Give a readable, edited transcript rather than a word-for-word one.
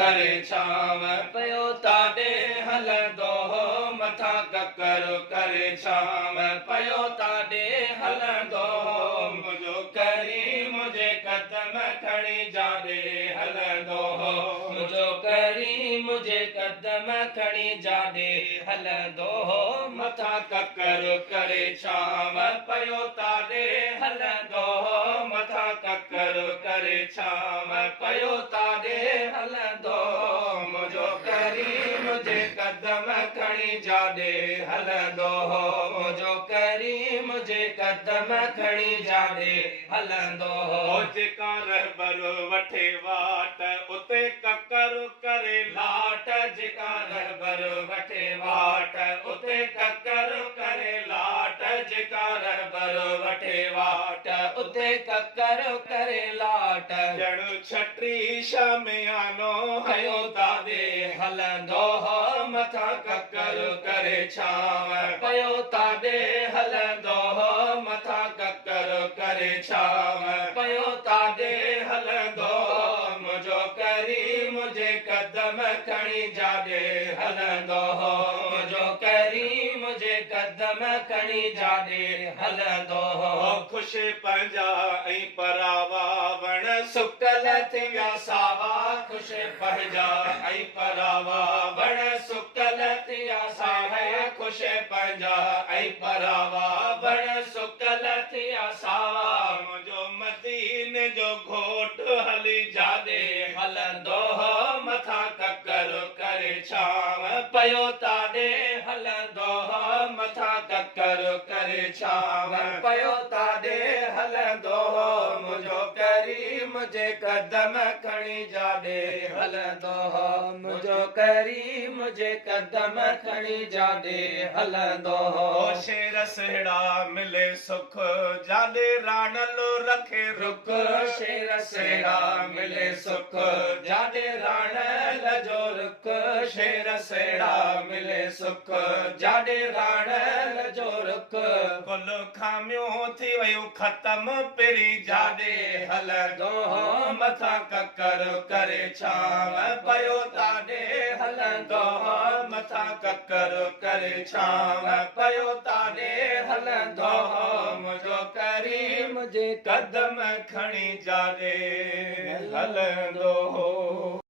करे छांव पयो ताॾे हलंदो हो मथां ककर करे छांव पयो ताॾे हलंदो हो मुंहिंजो करीम मुंहिंजे कदम खणी जाॾे हलंदो हो मुंहिंजो करीम मुंहिंजे कदम खणी जाॾे हलंदो हो मथां ककर करे छांव पयो ताॾे हलंदो हो मथां ककर करे छांव पयो ताॾे हलंदो हो मुंहिंजो करीम मुंहिंजे कदम खणी जाॾे हलंदो हो मुंहिंजो करीम मुंहिंजे कदम खणी जाॾे हलंदो हो जेका रहबर वठे वाट उते ककर करे लाट जेका रहबर वठे वाट उते ककर करे लाट जेका रहबर वठे वाट उते ककर करे लाट ॼण छटी शामियानो हयो ताॾे हलंदो हो मथां ककर करे छांव पयो ताॾे हलंदो हो मथां ककर करे छांव पयो ताॾे हलंदो मुंहिंजो करीम मुंहिंजे कदम खणी जाॾे हलंदो हो मुंहिंजो करीम मुंहिंजे कदम खणी जाॾे हलंदो हो ख़ुशि पंहिंजा ऐं परावा वण सुकल थी विया सावा ख़ुशि पंहिंजा ऐं परावा वण सुकल थी विया सावा ख़ुशि पंहिंजा ऐं परावा वण सुकल थी विया सावा मुंहिंजो मदीने जो घोट हली जाॾे हलंदो हो मथां ककर करे छांव पयो ताॾे हलंदो हो मथां ककर करे छांव पयो ताॾे हलंदो हो मुंहिंजो करीम मुंहिंजे कदम खणी जाॾे हलंदो हो मुंहिंजो करीम मुंहिंजे कदम खणी जाॾे हलंदो हो शेर सेड़ा मिले सुख जाॾे राणलो रखे रुख शेर सेड़ा मिले सुख जाॾे राणल जो रुख शेर सेड़ा मिले सुख जाॾे राणल जो रुख कुल खामियूं थी वयूं ख़तम पहिरीं जाॾे हलंदो हो मथां ककर करे छांव पयो ताॾे हलंदो हो मथां ककर करे छांव पयो ताॾे हलंदो हो मुंहिंजो करीम मुंहिंजे कदम खणी जाॾे हलंदो हो।